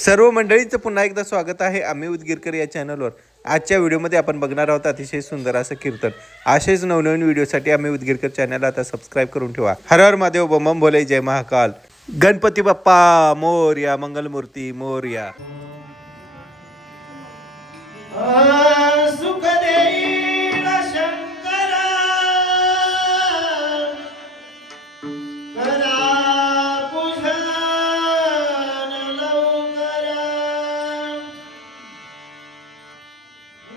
सर्व मंडळींचं पुन्हा एकदा स्वागत आहे आम्ही उदगीरकर या चॅनलवर। आजच्या व्हिडिओमध्ये आपण बघणार आहोत अतिशय सुंदर असं कीर्तन। असेच नवनवीन व्हिडिओसाठी आम्ही उदगीरकर चॅनल आता सबस्क्राईब करून ठेवा। हर हर महादेव, बम बम भोले, जय महाकाल। गणपती बाप्पा मोरया, मंगलमूर्ती मोरया। सुख देईल शंकरा करा पूजन लवकर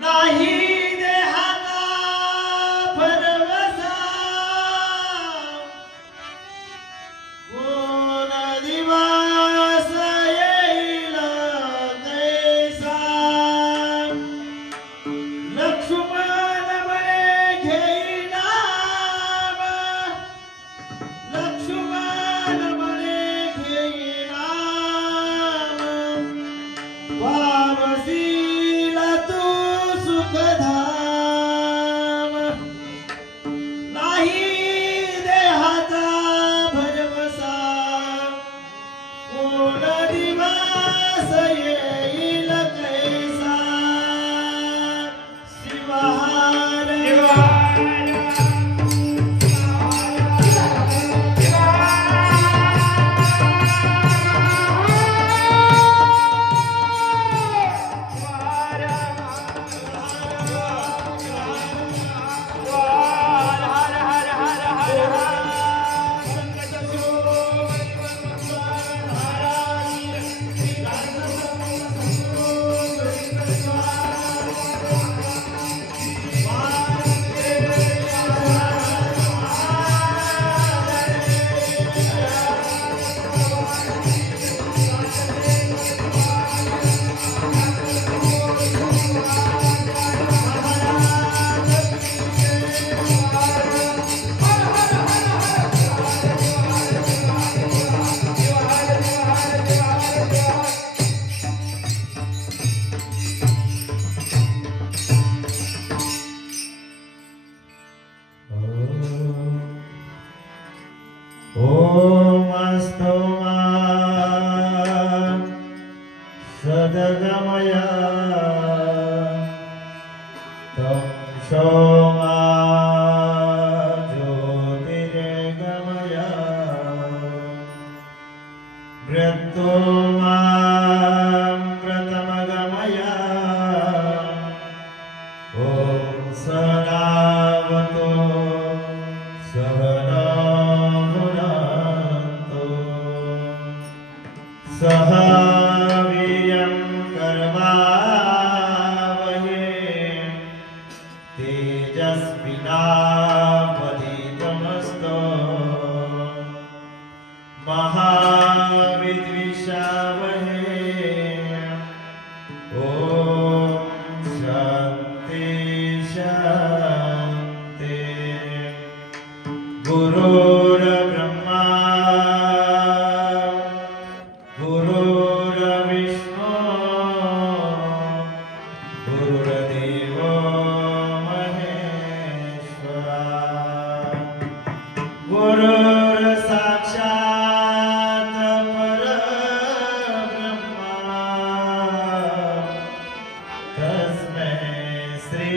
नाही देहाचा भरवसा कोण दिवस येईल कैसा लक्ष्मण म्हणे घेई नाम लक्ष्मण म्हणे घेई नाम पावसील तू सुखधाम नाही देहाचा भरवसा कोण दिवस येईल कैसा शिवहार ओम स्तोमा सदगमय तं सोमा ज्योतिर्गमय मृत्युमा प्रथमगमय ॐ सदावतो सहना सह वीर्यं कर्वावहे तेजस्विनावधीतमस्तु महाविद्विषावहे ॐ शान्ति शान्ति गुरुर्ब्रह्मा गुरुर्विष्णु गुरुर्देवो महेश्वरा गुरुर्साक्षात् परब्रह्मा तस्मै श्री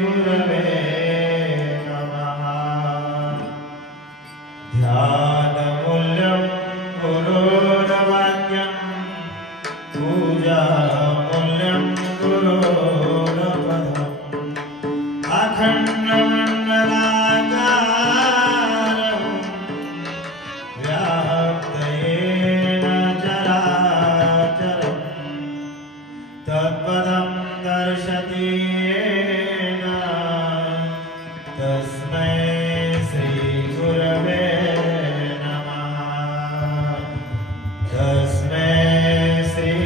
गुरवे नमः। ध्यानमूल्यं गुरुर्वाक्यं पूजामूल्यं गुरुर्पदम् अखण्डमण्डलाकारं व्याप्तेन चराचरं तत्पदं दर्शति येन तस्मै श्रीगुरवे नमः। तस्मै श्री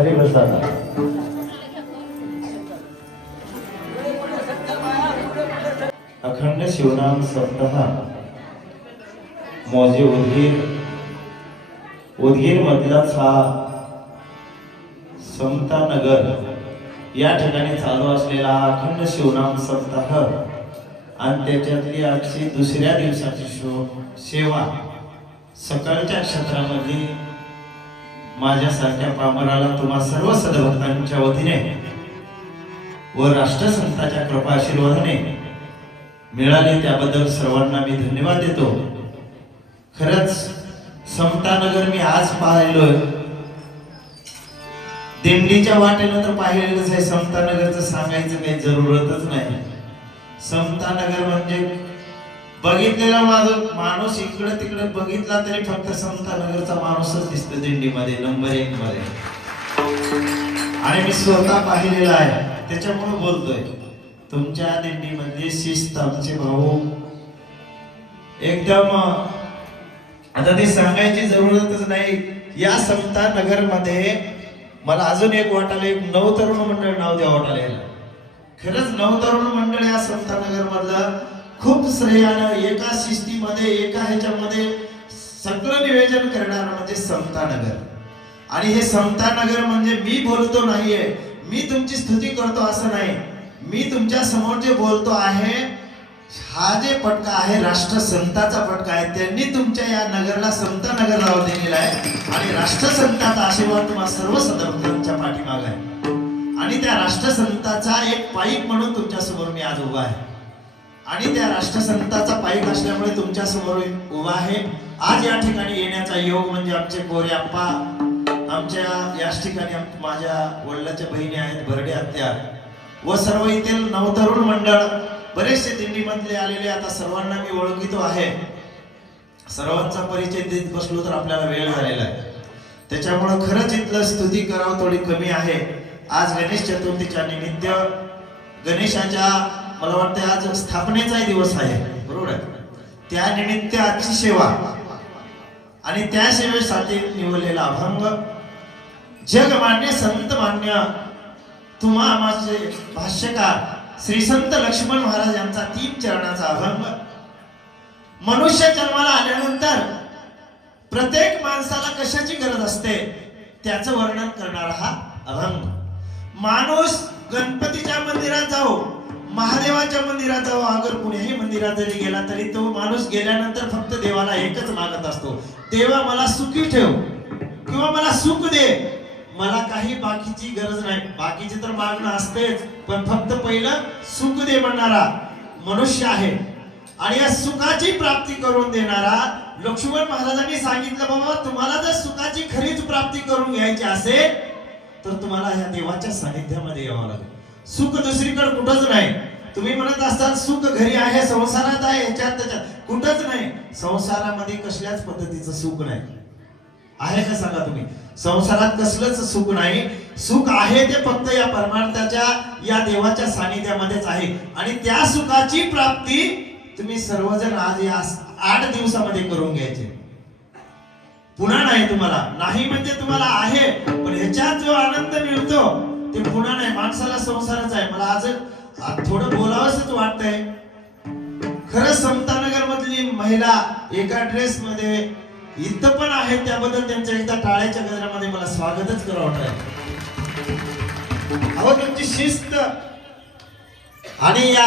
खाली बसा आता. अखंड शिवनाम सप्ताह मौजे उदगीर मधलाच हा समता नगर या ठिकाणी चालू असलेला हा अखंड शिवनाम सप्ताह आणि त्याच्यातली आजची दुसऱ्या दिवसाची सेवा सकाळच्या क्षेत्रामध्ये माझ्यासारख्या पामराला तुम्हा सर्व सद्भक्तांच्या वतीने व राष्ट्रसंताच्या कृपा आशीर्वादाने मिळाले त्याबद्दल सर्वांना मी धन्यवाद देतो. खरंच समतानगर मी आज पाहिलोय, दिंडीच्या वाटेनं तर पाहिलेलंच आहे. समतानगरचं सांगायचं काही जरूरतच नाही. समतानगर म्हणजे बघितलेला माणूस इकडे तिकडे बघितला तरी फक्त समतानगरचा माणूसच दिसतो दिंडीमध्ये नंबर 1 मध्ये. आणि मी स्वतः पाहिलेला आहे त्याच्यामुळे बोलतोय. तुमच्या दिंडीमध्ये शिस्त आमचे भाऊ एकदम आता ते सांगायची जरूरतच नाही. या समता नगर मध्ये मला अजून एक वाटायला एक नवतरुण मंडळ नाव द्यावं वाटायला. खरंच नवतरुण मंडळ या समता नगर मधलं खूप श्रेयानं एका शिस्तीमध्ये एका ह्याच्यामध्ये सगळं नियोजन करणार म्हणजे समता नगर. आणि हे समता नगर म्हणजे मी बोलतो नाहीये, मी तुमची स्तुती करतो असं नाही. मी तुमच्या समोर जे बोलतो आहे हा जे पटका आहे राष्ट्रसंताचा पटका आहे. त्यांनी तुमच्या या नगरला समता नगर नाव दिलेलं आहे आणि राष्ट्रसंताचा आशीर्वाद तुम्हा सर्व सद्भक्तांच्या पाठीमागे आहे. आणि त्या राष्ट्रसंताचा एक पाईक म्हणून तुमच्या समोर मी आज उभा आहे. आणि त्या राष्ट्रसंताचा पाईक असल्यामुळे तुमच्या समोर उभा आहे. आज या ठिकाणी येण्याचा योग म्हणजे आमचे गोरे आप्पा, आमच्या याच ठिकाणी माझ्या वडिलांच्या बहिणी आहेत भरडे आत्या व सर्व येथील नवतरुण मंडळ बरेचसे दिंडीमधले आलेले आता सर्वांना मी ओळखितो आहे. सर्वांचा परिचय देत बसलो तर आपल्याला वेळ झालेला आहे. त्याच्यामुळे खरंच इथलं स्तुती करावं थोडी कमी आहे. आज गणेश चतुर्थीच्या निमित्त गणेशाच्या मला वाटतं आज स्थापनेचाही दिवस आहे, बरोबर आहे. त्या निमित्त आजची सेवा आणि त्या सेवेसाठी निवडलेला अभंग जगमान्य संत मान्य तुम्हा आमचे भाष्यकार श्री संत लक्ष्मण महाराज यांचा 3 चरणाचा अभंग. मनुष्य जन्माला आल्यानंतर प्रत्येक माणसाला कशाची गरज असते त्याचं वर्णन करणारा हा अभंग. माणूस गणपतीच्या मंदिरात जाऊ, महादेवाच्या मंदिरात जाऊ, अगर कुणीही मंदिरात जरी गेला तरी तो माणूस गेल्यानंतर फक्त देवाला एकच मागत असतो, देवा मला सुखी ठेव किंवा मला सुख दे, मला काही बाकीची गरज नाही. बाकीचे तर मागणं असतेच पण फक्त पहिलं सुख दे म्हणणारा मनुष्य आहे. आणि या सुखाची प्राप्ती करून देणारा लक्ष्मण महाराजांनी सांगितलं बाबा तुम्हाला जर सुखाची खरीच प्राप्ती करून घ्यायची असेल तर तुम्हाला ह्या देवाच्या सानिध्यामध्ये यावं लागेल. सुख दुसरीकडे कुठंच नाही. तुम्ही म्हणत असताल सुख घरी आहे, संसारात आहे, ह्याच्यात त्याच्यात, कुठंच नाही. संसारामध्ये कसल्याच पद्धतीचं सुख नाही आहे का सांगा तुम्ही. संसारात कसलंच सुख नाही. सुख आहे ते फक्त या परमार्थाच्या या देवाच्या सानिध्यामध्येच आहे. आणि त्या सुखाची प्राप्ती तुम्ही सर्वजण आज या 8 दिवसामध्ये करून घ्यायचे. पुन्हा नाही तुम्हाला. नाही म्हणजे तुम्हाला आहे पण ह्याच्यात जो आनंद मिळतो ते पुन्हा नाही. माणसाला संसारच आहे. मला आज थोडं बोलावंसच वाटतंय. खरंच समतानगर मधली महिला एका ड्रेस मध्ये इथं पण आहे त्याबद्दल त्यांच्या एकदा टाळ्याच्या गजरामध्ये मला स्वागतच करावं वाटतंय. अहो तुमची शिस्त आणि या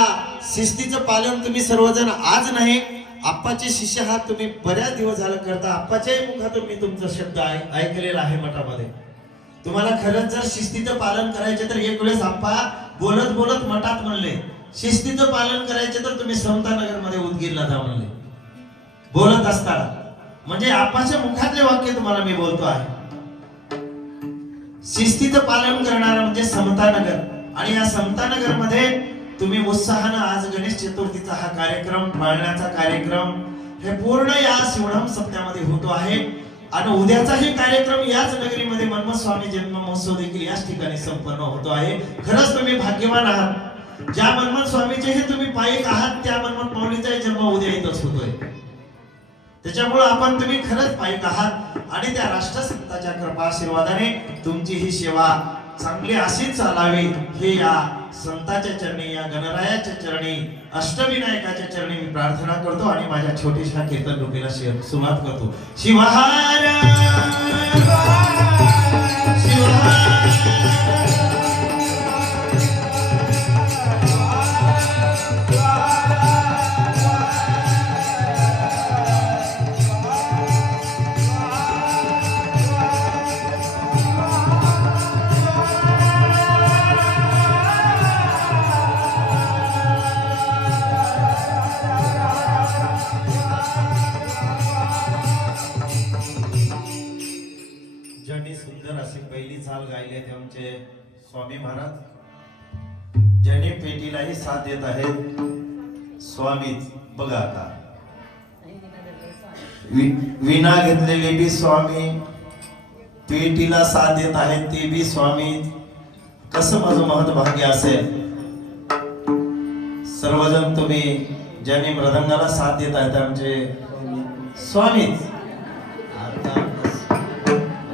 शिस्तीचं पालन तुम्ही सर्वजण आज नाही आप्पाचे शिष्य आहात तुम्ही बऱ्याच दिवस झालं करता. आप्पाच्याही मुखातून मी तुमचा शब्द ऐकलेला आहे मठामध्ये. तुम्हाला खरंच जर शिस्तीचं पालन करायचे तर एक वेळेस आप्पा बोलत बोलत मठात म्हणले शिस्तीचं पालन करायचे तर तुम्ही समतानगर मध्ये उदगीरला जा म्हणले बोलत असताना. म्हणजे आप्पाच्या मुखातले वाक्य तुम्हाला मी बोलतो आहे. शिस्तीचं पालन करणारा म्हणजे समतानगर. आणि या समतानगर मध्ये तुम्ही उत्साहानं आज गणेश चतुर्थीचा हा कार्यक्रम पाळण्याचा कार्यक्रम हे पूर्ण या शिवणाम सप्त्यामध्ये होतो आहे. आणि उद्याचाही कार्यक्रम याच नगरीमध्ये मनमथ स्वामी जन्म महोत्सव देखील याच ठिकाणी संपन्न होतो आहे. खरंच तुम्ही भाग्यवान आहात. ज्या मनमथ स्वामीचे हे तुम्ही पायिक आहात त्या मनमथ माऊलीचाही जन्म उद्या इथंच होतोय. त्याच्यामुळे आपण तुम्ही खरंच पाहिजे आहात आणि त्या राष्ट्रसंताच्या कृपा आशीर्वादाने तुमची ही सेवा चांगली अशीच चालावी हे या संताच्या चरणी, या गणरायाच्या चरणी, अष्टविनायकाच्या चरणी मी प्रार्थना करतो आणि माझ्या छोटीशा कीर्तन रूपीला सुरुवात करतो. शिवहार ज्यांनी सुंदर अशी पहिली चाल गायली आहे ते आमचे स्वामी महाराज, ज्यांनी पेटीलाही साथ देत आहेत स्वामीच. बघा आता विना घेतलेले बी स्वामी, पेटीला साथ देत आहेत ते बी स्वामी. कसं माझं महत् भाग्य असेल. सर्वजण तुम्ही ज्यांनी मृदंगाला साथ देत आहेत आमचे स्वामीच.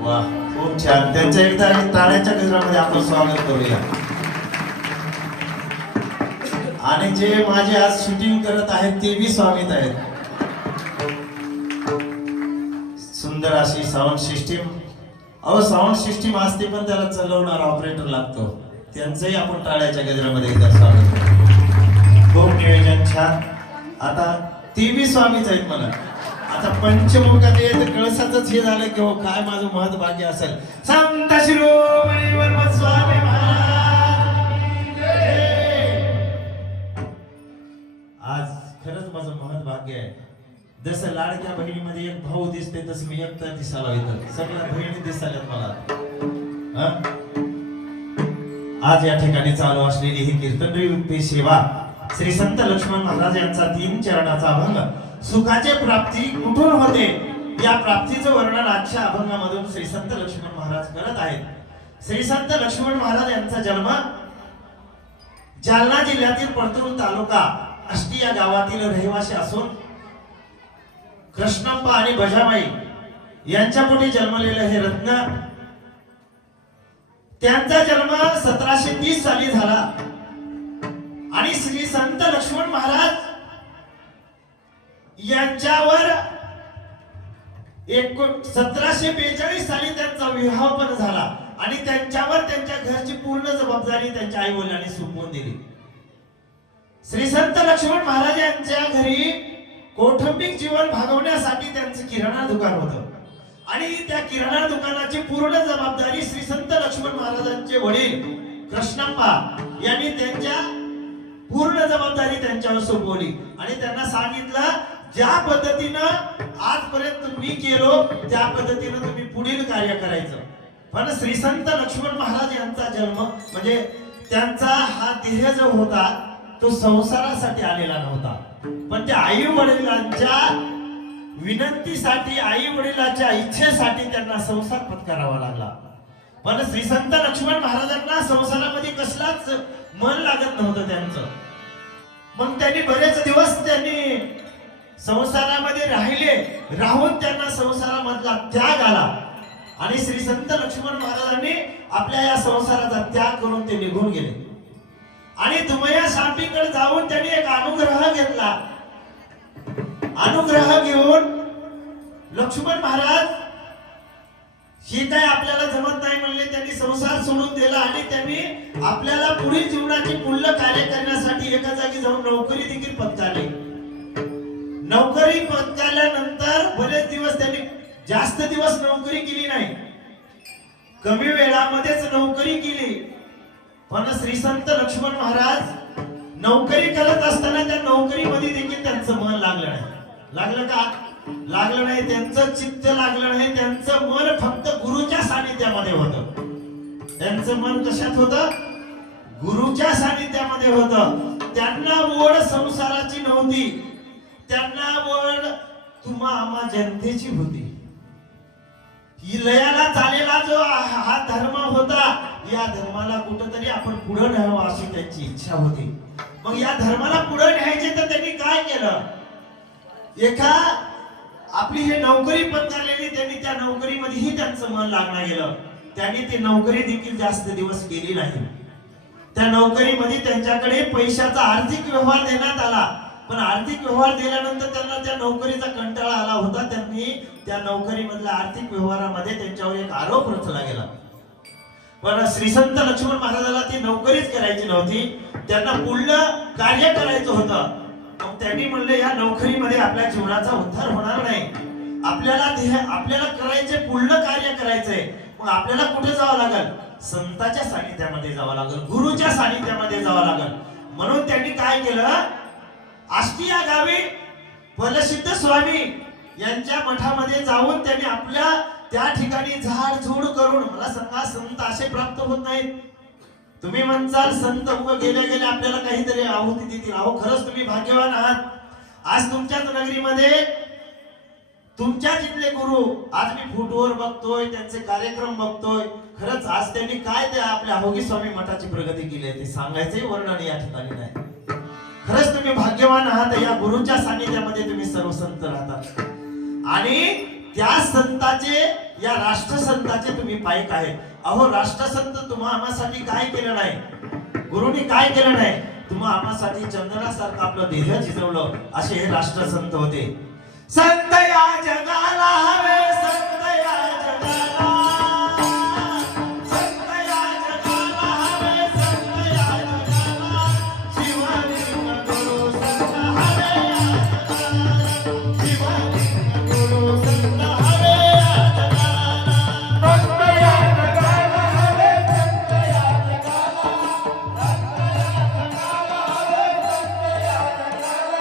वाह, खूप छान. त्यांच्या एकदा टाळ्याच्या गजरामध्ये आपण स्वागत करूया. आणि जे माझे आज शूटिंग करत आहेत ते बी स्वामीत आहेत. सुंदर अशी साऊंड सिस्टीम. अहो, साऊंड सिस्टीम असते पण त्याला चालवणारा ऑपरेटर लागतो. त्यांचंही आपण टाळ्याच्या गजरामध्ये एकदा स्वागत करू. खूप नियोजन छान. आता ते बी स्वामीच आहेत मला. आता पंचमुखात येत कळसाच हे झालं की हो काय माझं महत् भाग्य असेल. संत शिरोमणी वर्मा स्वामी महाराज. आज खरंच माझं महत् भाग्य आहे. जसं लाडक्या बहिणीमध्ये एक भाऊ दिसते तसं मी एकटा दिसायला येतं. सगळ्या बहिणी दिसाल्यात मला. आज या ठिकाणी चालू असलेली ही कीर्तन सेवा श्री संत लक्ष्मण महाराज यांचा 3 चरणाचा अभंग सुखाचे प्राप्ती कुठून होते या प्राप्तीचं वर्णन आजच्या अभंगामधून श्री संत लक्ष्मण महाराज करत आहेत. श्री संत लक्ष्मण महाराज यांचा जन्म जालना जिल्ह्यातील परतूर तालुका आष्टी या गावातील रहिवासी असून कृष्णप्पा आणि बजाबाई यांच्या पोटी जन्मलेलं हे रत्न. त्यांचा जन्म 1730 साली झाला आणि श्री संत लक्ष्मण महाराज यांच्यावर 1742 साली त्यांचा विवाह पण झाला आणि त्यांच्यावर त्यांच्या घरची पूर्ण जबाबदारी त्यांच्या आई वडिलांनी सोपवून दिली. श्री संत लक्ष्मण महाराज यांच्या घरी कौटुंबिक जीवन भागवण्यासाठी त्यांचं किराणा दुकान होतं आणि त्या किराणा दुकानाची पूर्ण जबाबदारी श्री संत लक्ष्मण महाराजांचे वडील कृष्णप्पा यांनी त्यांच्या पूर्ण जबाबदारी त्यांच्यावर सोपवली आणि त्यांना सांगितलं ज्या पद्धतीनं आजपर्यंत मी केलो त्या पद्धतीनं तुम्ही पुढील कार्य करायचं. पण श्री संत लक्ष्मण महाराज यांचा जन्म म्हणजे त्यांचा हा देह जो होता तो संसारासाठी आलेला नव्हता, पण त्या आई वडिलांच्या विनंतीसाठी, आई वडिलांच्या इच्छेसाठी त्यांना संसार पत्करावा लागला. पण श्री संत लक्ष्मण महाराजांना संसारामध्ये कसलाच मन लागत नव्हतं त्यांचं. मग त्यांनी बरेच दिवस संसारामध्ये राहून त्यांना संसारामधला त्याग आला आणि श्री संत लक्ष्मण महाराजांनी आपल्या या संसाराचा त्याग करून ते निघून गेले आणि दुमया शांतीकडे जाऊन त्यांनी एक अनुग्रह घेतला. अनुग्रह घेऊन लक्ष्मण महाराज हे काय आपल्याला जमत नाही म्हणले, त्यांनी संसार सोडून दिला आणि त्यांनी आपल्याला पुढील जीवनाचे मूल्य कार्य करण्यासाठी एका जागी जाऊन नोकरी देखील पत्करली. नोकरी पत्करल्यानंतर बरेच दिवस त्यांनी जास्त दिवस नोकरी केली नाही, कमी वेळामध्येच नोकरी केली. पण श्री संत लक्ष्मण महाराज नोकरी करत असताना त्या नोकरीमध्ये देखील त्यांचं मन लागलं नाही. लागलं का? लागलं नाही. त्यांचं चित्त लागलं नाही. त्यांचं मन फक्त गुरुच्या सानिध्यामध्ये होतं. त्यांचं मन कशात होतं? गुरुच्या सानिध्यामध्ये होतं. त्यांना ओढ संसाराची नव्हती, त्यांना ओढ तुम्हा आम्हा जनतेची होती. ही लयाला चालेला जो हा धर्म होता, या धर्माला कुठंतरी आपण पुढे न्यावं अशी त्यांची इच्छा होती. मग या धर्माला पुढे न्यायचे तर त्यांनी काय केलं? एका आपली हे नोकरी पत्करलेली, त्यांनी त्या नोकरीमध्येही त्यांचं मन लागणार गेलं. त्यांनी ती नोकरी देखील जास्त दिवस केली नाही. त्या नोकरीमध्ये त्यांच्याकडे पैशाचा आर्थिक व्यवहार देण्यात आला, पण आर्थिक व्यवहार दिल्यानंतर त्यांना त्या नोकरीचा कंटाळा आला होता. त्यांनी त्या नोकरीमधल्या आर्थिक व्यवहारामध्ये त्यांच्यावर एक आरोप रचला गेला. पण श्री संत लक्ष्मण महाराजाला ती नोकरीच करायची नव्हती, त्यांना पुढलं कार्य करायचं होतं. मग त्यांनी म्हणले या नोकरीमध्ये आपल्या जीवनाचा उद्धार होणार नाही, आपल्याला करायचे पुढलं कार्य करायचंय. मग आपल्याला कुठे जावं लागेल? संताच्या सानिध्यामध्ये जावं लागेल, गुरुच्या सानिध्यामध्ये जावं लागेल. म्हणून त्यांनी काय केलं, आष्टी या गावी बलसिद्ध स्वामी यांच्या मठामध्ये जाऊन त्यांनी आपल्या त्या ठिकाणी झाड झूड करून, मला सांगा संत असे प्राप्त होत नाहीत. तुम्ही म्हणसाल संत गेल्या गेल्या आपल्याला काहीतरी आहुती देतील. अहो खरंच तुम्ही भाग्यवान आहात. आज तुमच्याच नगरीमध्ये तुमच्या जिथले गुरु, आज मी फोटोवर बघतोय, त्यांचे कार्यक्रम बघतोय. खरंच आज त्यांनी काय ते आपल्या अहोगी स्वामी मठाची प्रगती केली आहे ते सांगायचंही वर्णन या ठिकाणी नाही. खरंच तुम्ही भाग्यवान आहात, या गुरुच्या सानिध्यामध्ये तुम्ही सर्व संत राहतात. आणि त्या संताचे, या राष्ट्रसंताचे तुम्ही पायक आहेत. अहो राष्ट्रसंत तुम्हा आम्हासाठी काय केलं नाही, गुरुनी काय केलं नाही, तुम्हा आम्हासाठी चंदनासारखं आपलं देह झिजवलं, असे हे राष्ट्रसंत होते. संत या जगाला हवे, संत या जगाला, संत या जगाला हवे, संत या जगाला, शिवलिंग गुरु संत हवे या जगाला, शिवलिंग गुरु संत हवे या जगाला,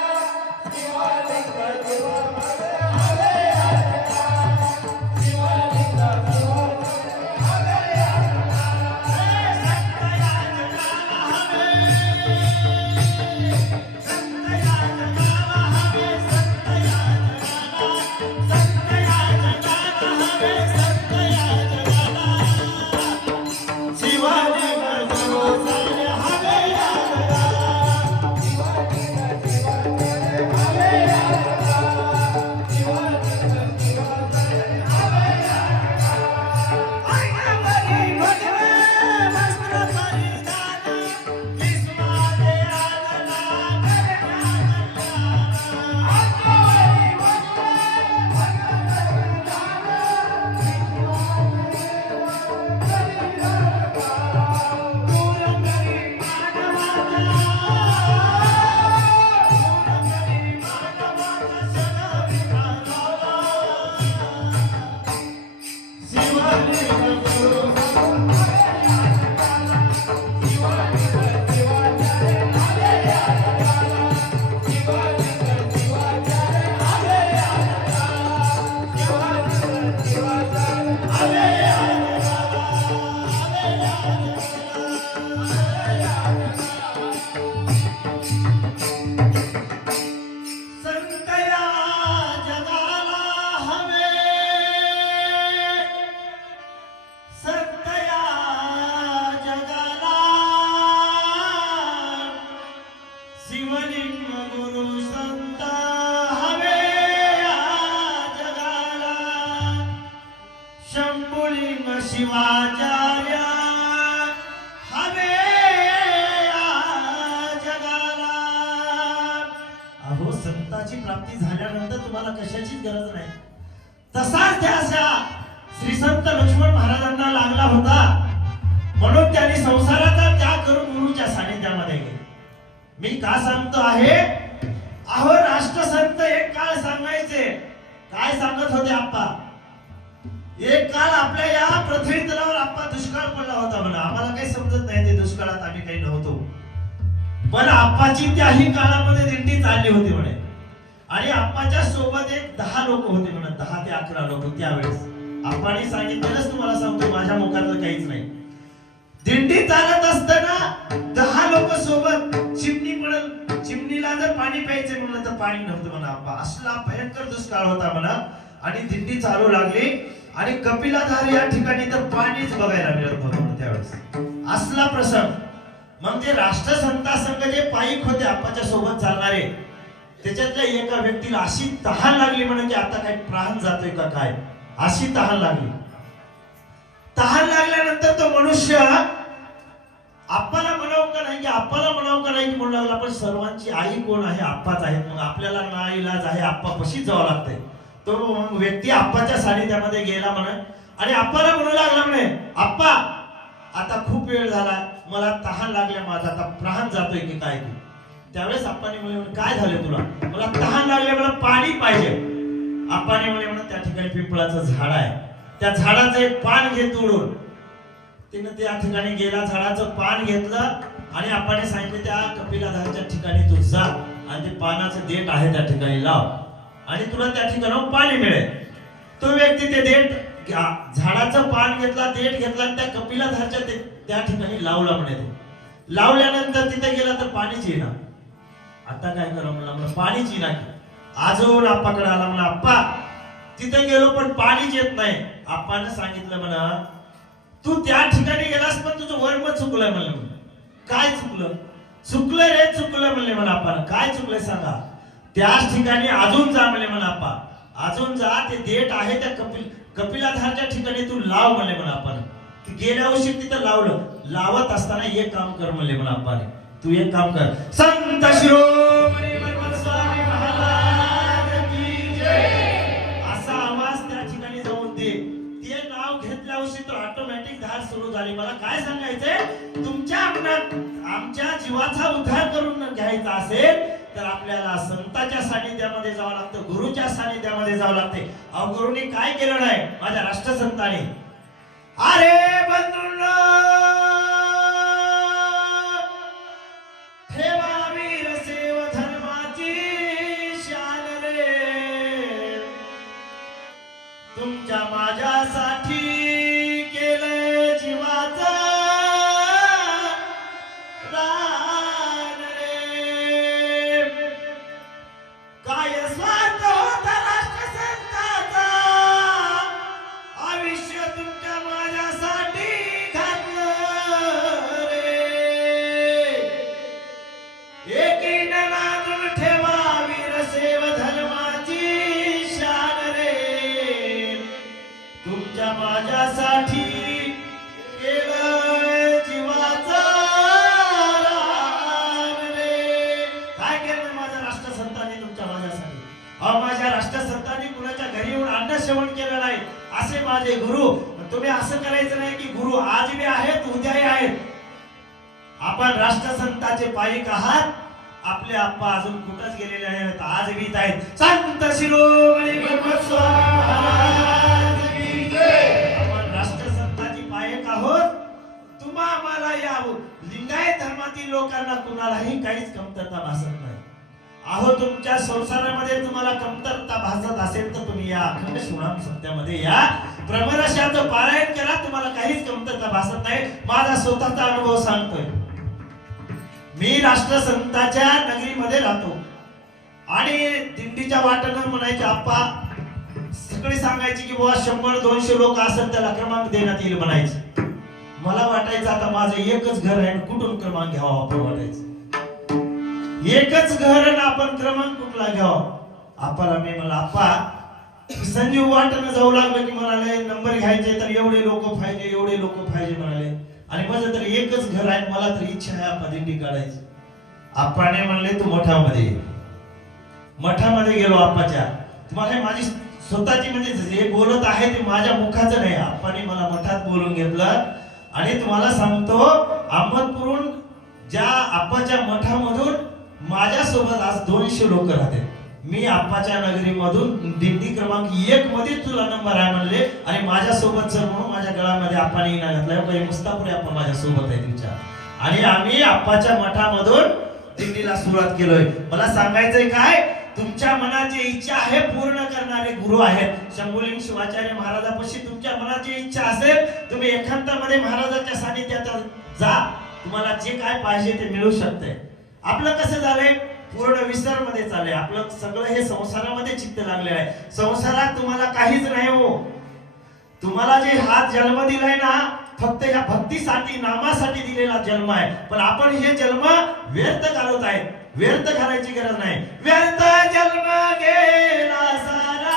संत या जगाला हवे, संत या जगाला, संत या जगाला हवे, संत या जगाला, शिवलिंग गुरु संत हवे या जगाला, शंभुलिंग शिवाचार्य हवे या जगाला. अहो संताची प्राप्ती झाल्यानंतर तुम्हाला कशाचीच गरज नाही. तसाच त्या श्री संत लक्ष्मण महाराजांना लागला होता, म्हणून त्यांनी संसाराचा त्याग करून गुरुच्या सानिध्यामध्ये गेले. मी का सांगतो आहे, अहो राष्ट्रसंत एक काळ सांगायचे, काय सांगत होते आप्पा, एक काळ आपल्या या पृथ्वी तलावर आप्पा दुष्काळ पडला होता म्हणा. आम्हाला काही समजत नाही ते दुष्काळात आम्ही काही नव्हतो, पण आप्पाची त्याही काळामध्ये दिंडी चालली होती म्हणे. आणि आप्पाच्या सोबत एक 10 लोक होते म्हणा, 10 ते 11 लोक त्यावेळेस. आप्पाने सांगितलेलंच तुम्हाला सांगतो, माझ्या मुखातलं काहीच नाही. दिंडी चालत असताना 10 लोक सोबत, चिमणी पडल, चिमणीला जर पाणी प्यायचे म्हणलं तर पाणी नव्हतं म्हणा आप्पा. असला भयंकर दुष्काळ होता म्हणा. आणि दिंडी चालू लागली आणि कपिलाधार या ठिकाणी तर पाणीच बघायला मिळत नव्हतं त्यावेळेस. असला प्रसंग. मग ते राष्ट्रसंता संघ जे पायीक होते आप्पाच्या सोबत चालणारे, त्याच्यातल्या एका व्यक्तीला अशी तहान लागली म्हणे की आता काय प्राण जातोय का काय, अशी तहान लागली. तहान लागल्यानंतर तो मनुष्य आप्पाला म्हणावं का नाही, की आप्पाला म्हणावं का नाही की म्हणू लागला, पण सर्वांची आई कोण आहे, आप्पाच आहेत, मग आपल्याला नाईलाज आहे, आप्पा पशीच जावं लागतंय. तो व्यक्ती आप्पाच्या सानिध्यामध्ये गेला म्हणे आणि आप्पाला म्हणू लागला म्हणे, आप्पा आता खूप वेळ झाला, मला तहान लागल्या, माझा आता प्राण जातोय की काय की. त्यावेळेस आप्पाने म्हणे, काय झालं तुला, मला तहान लागले, मला पाणी पाहिजे. आप्पाने म्हणे त्या ठिकाणी पिंपळाचं झाड आहे, त्या झाडाचं एक पान घे तोडून. तिने त्या ठिकाणी गेला, झाडाचं पान घेतलं आणि आपण सांगितलं त्या कपिलाधारच्या ठिकाणी तू जा आणि ते पानाचं देठ आहे त्या ठिकाणी लाव आणि तुला त्या ठिकाणावर पाणी मिळेल. तो व्यक्ती ते देठ झाडाचं पान घेतला, देठ घेतला आणि त्या कपिलाधारच्या त्या ठिकाणी लावला म्हणे. लावल्यानंतर तिथे गेला तर पाणीच येईना. आता काय करा म्हणला, पाणीच येईना. अजून आप्पाकडे आला म्हणा, आप्पा तिथे गेलो पण पाणीच येत नाही. आप्पाने सांगितलं म्हणा, तू त्या ठिकाणी गेलास पण तुझं वर्म चुकलंय म्हणलं. काय चुकलं, चुकलंय रे चुकलं म्हणले म्हणा. आपण काय चुकलंय सांगा. त्याच ठिकाणी अजून जा म्हणले म्हणा. आप्पा अजून जा, ते देठ आहे त्या कपिलाधारच्या ठिकाणी तू लाव म्हणले म्हणा. आपण गेल्या वर्षी तिथं लावलं, लावत असताना एक काम कर म्हणले म्हणा. आप्पाने तू एक काम कर, संत शिरोमणी स्वामी महाराज की जय असा आवाज त्या ठिकाणी जाऊन दे. ते नाव घेतल्यावर्षी तर ऑटोमॅटिक धार सुरू झाली. मला काय सांगायचंय, तुमच्या आमच्या जीवाचा उद्धार करून घ्यायचा असेल तर आपल्याला संतांच्या सानिध्यामध्ये जावं लागतं, गुरुच्या सानिध्यामध्ये जावं लागते. अहो गुरुनी काय केलं नाही माझ्या राष्ट्रसंतांनी, अरे बंधूंनो ठेवा वीर सेव धर्माची शान रे, तुमच्या माझ्यासाठी केलंय जीवाचा दान रे. काय स्वार्थ होता राष्ट्रसंताचा, आयुष्य तुमच्या माझ्यासाठी घातलं रे. एकीनं नांदून ठेवा वीर सेव धर्माची शान रे, तुमच्या माझ्यासाठी केलं जीवाचा रान रे. काय केलं माझ्या राष्ट्रसंतांनी तुमच्या माझ्यासाठी. अहो माझ्या राष्ट्रसंतांनी कुणाच्या घरी येऊन अन्न सेवन केलं नाही, असे माझे गुरु. तुम्ही असं करायचं नाही की गुरु आज बी आहेत उद्याही आहेत. आपण राष्ट्रसंताचे पायिक आहात, आपले आप्पा अजून कुठंच गेलेले आहेत, आज बी आहेत. संत शिरोमणी स्वामी महाराज की जय. आपण राष्ट्रसंताची पायिक आहोत. तुम्हा आम्हाला या लिंगायत धर्मातील लोकांना कुणालाही काहीच कमतरता भासत नाही. अहो तुमच्या संसारामध्ये तुम्हाला कमतरता भासत असेल तर तुम्ही या अखंड शिवणाम सत्यामध्ये या, ब्रह्मरसाचं पारायण करा, तुम्हाला काहीच कमतरता भासत नाही. माझा स्वतःचा अनुभव सांगतोय. मी राष्ट्रसंताच्या नगरीमध्ये राहतो आणि दिंडीच्या वाटेनं म्हणायचे आप्पा, सगळे सांगायचे की बाबा 100-200 लोक असेल त्याला क्रमांक देण्यात येईल म्हणायचे. मला वाटायचं आता माझं एकच घर आहे, कुठून क्रमांक घ्यावा आपण वाटायचं. एकच घर आणि आपण क्रमांक कुठला घ्यावा. आप्पाला मी म्हणलं, आप्पा संजीव वाटेनं जाऊ लागलं की म्हणाले नंबर घ्यायचे तर एवढे लोक पाहिजे, एवढे लोक पाहिजे म्हणाले. आणि माझं तर एकच घर आहे, मला तर इच्छा आहे आप्पा दिंडी काढायची. आप्पाने म्हणले तू मठामध्ये ये. मठामध्ये गेलो आप्पाच्या. तुम्हाला माझी स्वतःची म्हणजे जे बोलत आहे ते माझ्या मुखाचं नाही, आप्पाने मला मठात बोलून घेतलं. आणि तुम्हाला सांगतो अहमदपूरहून ज्या आप्पाच्या मठामधून माझ्यासोबत आज 200 लोक राहते. मी आप्पाच्या नगरीमधून दिंडी क्रमांक 1 मध्ये तुला नंबर आहे म्हणले आणि माझ्यासोबत चल म्हणून माझ्या गळामध्ये आप्पाने इना घातलाय. काही मुस्तापुरी आप्पा माझ्यासोबत आहे तुमच्या. आणि आम्ही आप्पाच्या मठामधून दिंडीला सुरुवात केलोय. मला सांगायचंय काय, तुमच्या मनाची इच्छा आहे पूर्ण करणारे गुरु आहेत. शंभुलिंग शिवाचार्य महाराजापाशी तुमच्या मनाची इच्छा असेल, तुम्ही एकांतामध्ये महाराजांच्या सानिध्यात जा, तुम्हाला जे काय पाहिजे ते मिळू शकते. आपलं कसं झालंय, पूर्ण विसर मध्ये चाललंय. आपलं सगळं हे संसारामध्ये चित्त लागले आहे. संसारात तुम्हाला काहीच नाही हो. तुम्हाला जे हा जन्म दिलाय ना, फक्त या भक्तीसाठी नामासाठी दिलेला जन्म आहे. पण आपण हे जन्म व्यर्थ घालवत आहे. व्यर्थ घालायची गरज नाही. व्यर्थ जन्म गेला सारा,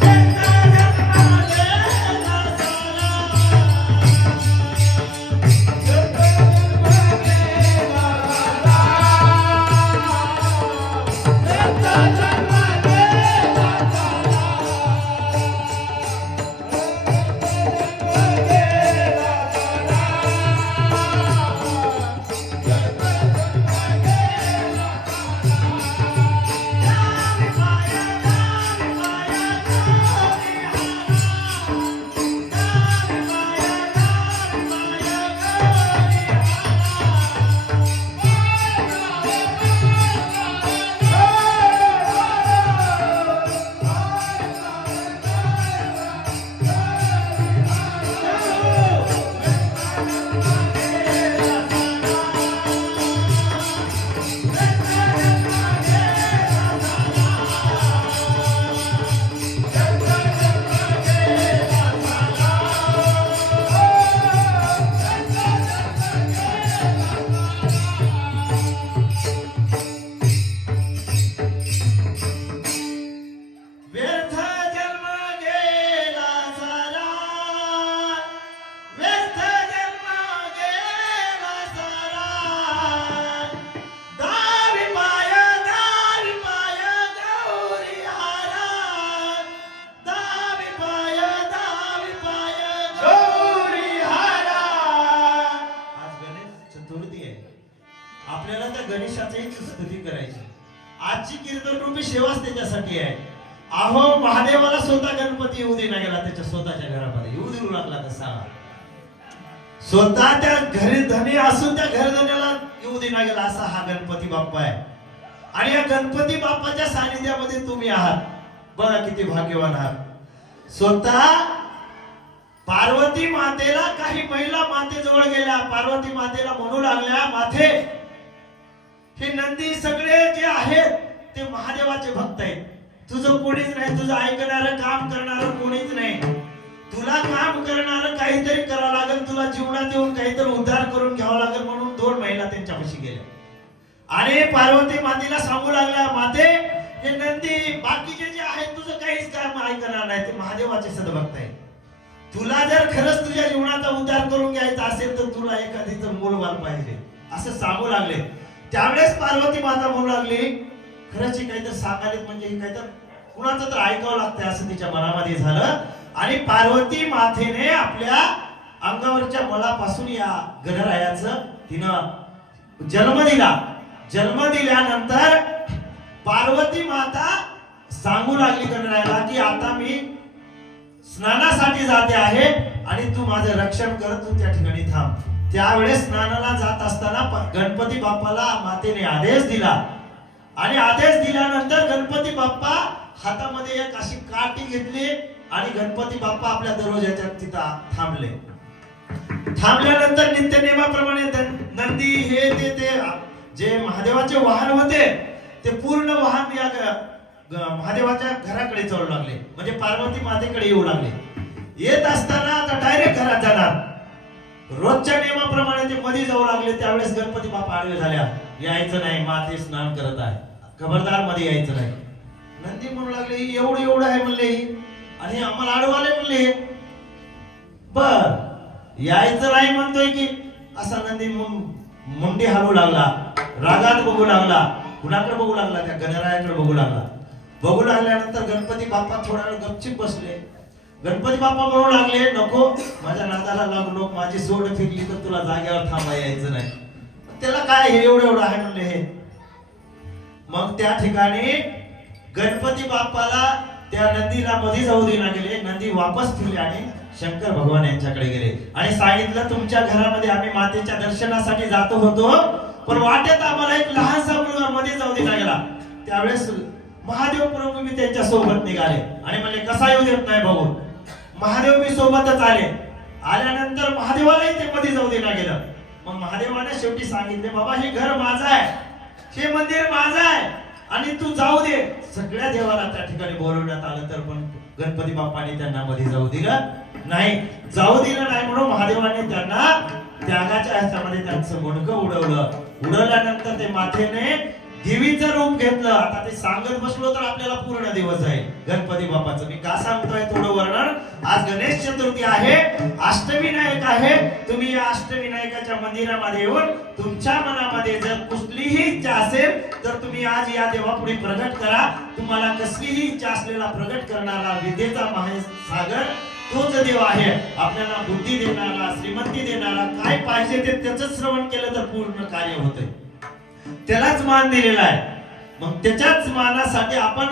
व्यर्थ जन्म गेला सारा, व्यर्थ जन्म गेला सारा, व्यर्थ जन्म गेला सारा. व्यर्थ जन्म गेला सारा, व्यर्थ जन्म गेला सारा. दावी पाय गौरी हारा, दावी पाय गौरी हारा. आज गणेश चतुर्थी आहे. आपल्याला त्या गणेशाची स्तुती करायची. आजची कीर्तन रूपी सेवाच त्याच्यासाठी आहे. अहो महादेवाला स्वतः गणपती येऊ देना गेला त्याच्या स्वतःच्या घरामध्ये, येऊ देऊ लागला कसा. स्वतः त्या घरी धनी असून त्या घरधन्याला येऊ देना गेला असा हा गणपती बाप्पा आहे. आणि या गणपती बाप्पाच्या सानिध्यामध्ये तुम्ही आहात. बघा किती भाग्यवान आहात. स्वतः पार्वती मातेला काही महिला मातेजवळ गेल्या, पार्वती मातेला म्हणू लागल्या, माते हे नंदी सगळे जे आहेत ते महादेवाचे भक्त आहेत. तुझं कोणीच नाही, तुझं ऐकणारं काम करणारं कोणीच नाही. तुला काम करणारं काहीतरी करावं लागेल, तुला जीवनात येऊन काहीतरी उद्धार करून घ्यावं लागेल. म्हणून 2 महिला त्यांच्यापाशी गेल्या आणि पार्वती मातेला सांगू लागला, माते हे नंदी बाकीचे जे आहेत तुझं काहीच काम ऐकणार नाही, ते महादेवाचे सद्भक्त आहेत. तुला जर खरंच तुझ्या जीवनाचा उद्धार करून घ्यायचा असेल तर तुला एखादीचं मूलबाल पाहिजे असं सांगू लागले. त्यावेळेस पार्वती माता म्हणू लागली, खरंच हे काहीतरी सांगायला म्हणजे हे काहीतरी कुणाचं तर ऐकावं लागतंय असं तिच्या मनामध्ये झालं. आणि पार्वती मातेने आपल्या अंगावरच्या बळापासून या गणरायाचं तिनं जन्म दिला. जन्म दिल्यानंतर पार्वती माता सांगू लागली गणरायाला की आता मी स्नानासाठी जाते आहे आणि तू माझं रक्षण कर, तू त्या ठिकाणी थांब. त्यावेळेस स्नानाला जात असताना गणपती बाप्पाला मातेने आदेश दिला आणि आदेश दिल्यानंतर गणपती बाप्पा हातामध्ये एक अशी काठी घेतली आणि गणपती बाप्पा आपल्या दरवाजाच्या तिथं थांबले. थांबल्यानंतर नित्यनेमाप्रमाणे नंदी हे ते जे महादेवाचे वाहन होते ते पूर्ण वाहन या महादेवाच्या घराकडे जाऊ लागले, म्हणजे पार्वती मातेकडे येऊ लागले. येत असताना आता डायरेक्ट घरात जाणार. रोजच्या नियमाप्रमाणे ते मध्ये जाऊ लागले. त्यावेळेस गणपती बाप्पा आडवे झाल्या, यायचं नाही, माते स्नान करत आहे, खबरदार मध्ये यायचं नाही. नंदी म्हणू लागले, ही एवढं आहे म्हणले आणि आम्हाला आडवाले म्हणले. बर यायचं नाही म्हणतोय की असा नंदी मुंडी हलवू लागला, रागात बघू लागला. कुणाकडे बघू लागला? त्या गणरायाकडे बघू लागला. बघू लागल्यानंतर गणपती बाप्पा थोडा वेळ गपचिप बसले. गणपती बाप्पा म्हणू लागले, नको माझ्या नादाला लागू नको, माझी सोड फिरली तर तुला जागेवर थांबा यायचं नाही. त्याला काय हे एवढं आहे म्हणले हे. मग त्या ठिकाणी गणपती बाप्पाला त्या नंदीला मध्ये जाऊ देना गेले. नंदी वापस फिरले आणि शंकर भगवान यांच्याकडे गेले आणि सांगितलं, तुमच्या घरामध्ये आम्ही मातेच्या दर्शनासाठी जातो होतो, पण वाटेत आम्हाला एक लहानसा मुलगा मध्ये जाऊ देना गेला. त्यावेळेस महादेव प्रभू मी त्यांच्या सोबत निघाले आणि म्हणले, कसा येऊ देत नाही बघून. महादेव मी सोबतच आले. आल्यानंतर महादेवालाही ते मध्ये जाऊ देना गेलं. मग महादेवाने शेवटी सांगितले, बाबा हे घर माझं आहे, हे मंदिर माझं आहे आणि तू जाऊ दे. सगळ्या देवाला त्या ठिकाणी बोलवण्यात आलं, तर पण गणपती बाप्पाने त्यांना मध्ये जाऊ दिलं नाही. जाऊ दिलं नाही म्हणून महादेवाने त्यांना त्यागाच्या ह्याच्यामध्ये त्यांचं मुंडकं उडवल्यानंतर ते मातेने देवीचं रूप घेतलं. आता ते सांगत बसलो तर आपल्याला पूर्ण दिवस आहे गणपती बाप्पाचं. मी का सांगतोय थोडं वर्णन. आज गणेश चतुर्थी आहे, अष्टविनायक आहे. तुम्ही या अष्टविनायकाच्या मंदिरामध्ये येऊन तुमच्या मनामध्ये जर कुठलीही इच्छा असेल तर तुम्ही आज या देवापुढे प्रगट करा. तुम्हाला कसलीही इच्छा असलेला प्रगट करणारा विद्येचा महासागर तोच देव आहे. आपल्याला बुद्धी देणारा, श्रीमंती देणारा, काय पाहिजे ते त्याच श्रवण केलं तर पूर्ण कार्य होतंय. त्यालाच मान दिलेला आहे. मग त्याच्याच मानासाठी आपण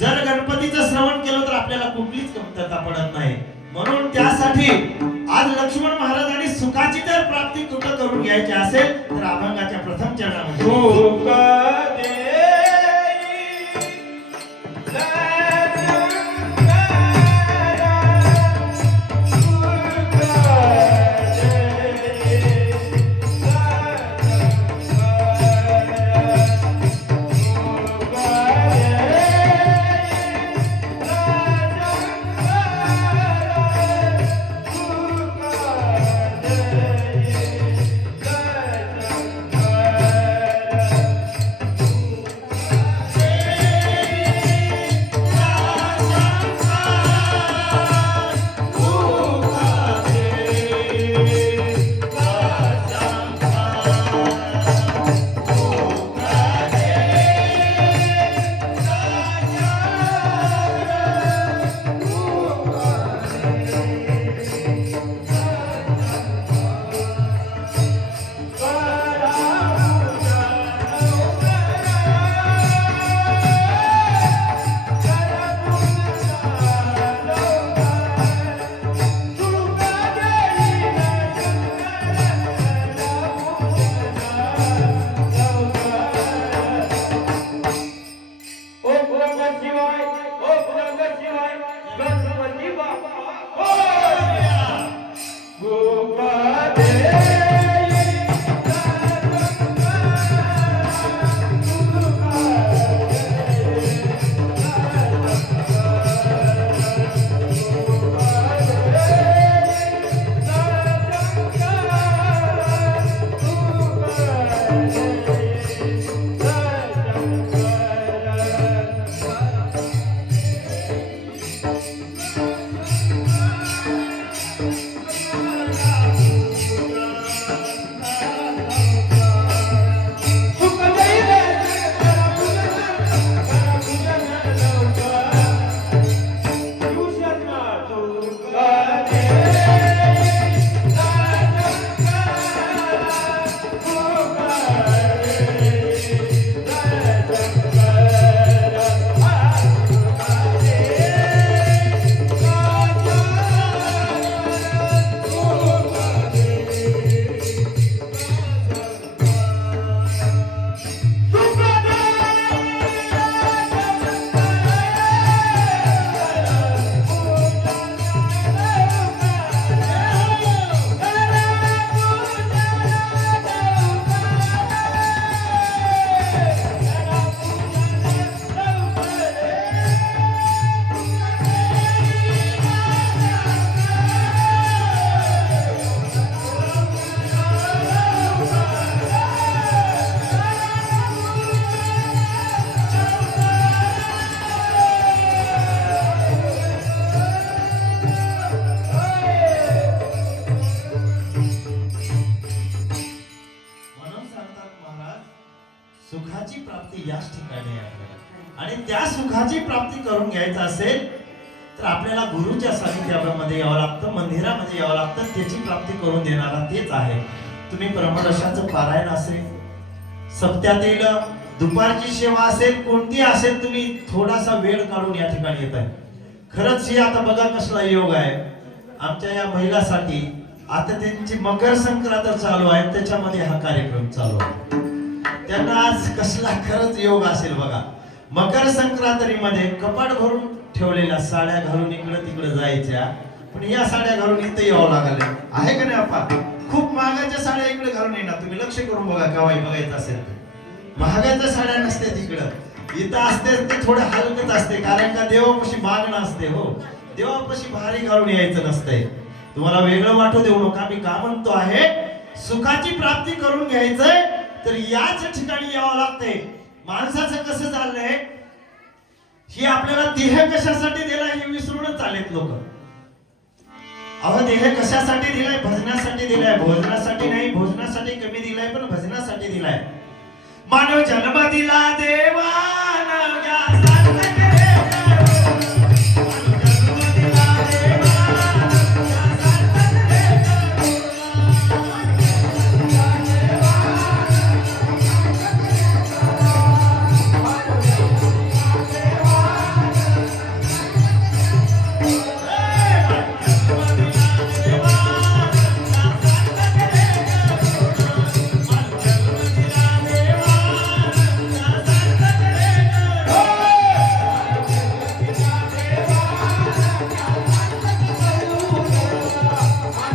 जर गणपतीचं श्रवण केलं तर आपल्याला कुठलीच कमतरता पडत नाही. म्हणून त्यासाठी आज लक्ष्मण महाराजांनी सुखाची जर प्राप्ती कुठं करून घ्यायची असेल तर अभंगाच्या प्रथम चरणामध्ये सुखाची प्राप्ती याच ठिकाणी आहे. आणि त्या सुखाची प्राप्ती करून घ्यायचं असेल तर आपल्याला गुरुच्या सानिध्यामध्ये यावं लागतं, मंदिरामध्ये यावं लागतं. त्याची प्राप्ती करून देणारा तेच आहे. तुम्ही ब्रह्मरसाचं पारायण असेल, सप्त्यातील दुपारची सेवा असेल, कोणती असेल, तुम्ही थोडासा वेळ काढून या ठिकाणी येत आहे. खरंच ही आता बघा कसला योग आहे आमच्या या महिलांसाठी. आता त्यांची मकर संक्रांत चालू आहे, त्याच्यामध्ये हा कार्यक्रम चालू आहे. त्यांना आज कसला खरंच योग असेल बघा. मकर संक्रांतीमध्ये कपाट भरून ठेवलेल्या साड्या घालून इकडे तिकडे जायच्या, पण या साड्या घालून इथे यावं लागले आहे का नाही? आपण खूप महागाच्या साड्या इकडे घालून येणार. तुम्ही लक्ष करून बघा, गावाई बघायचं असेल महागाच्या साड्या नसते तिकडं, इथं असते ते थोडे हलकच असते. कारण का देवापाशी मागणं असते. हो, देवापाशी भारी घालून यायचं नसतंय. तुम्हाला वेगळं वाटू देऊ नका. मी का म्हणतो आहे, सुखाची प्राप्ती करून घ्यायचंय तर याच ठिकाणी यावं लागतंय. माणसाचं कसं चाललंय, ही आपल्याला देह कशासाठी दिला हे विसरूनच चालेत लोक. अहो देह कशासाठी दिलाय? भजनासाठी दिलाय, भोजनासाठी नाही. भोजनासाठी कमी दिलाय पण भजनासाठी दिलाय. मानव जन्म दिला देवानं या सार्थक रे करून.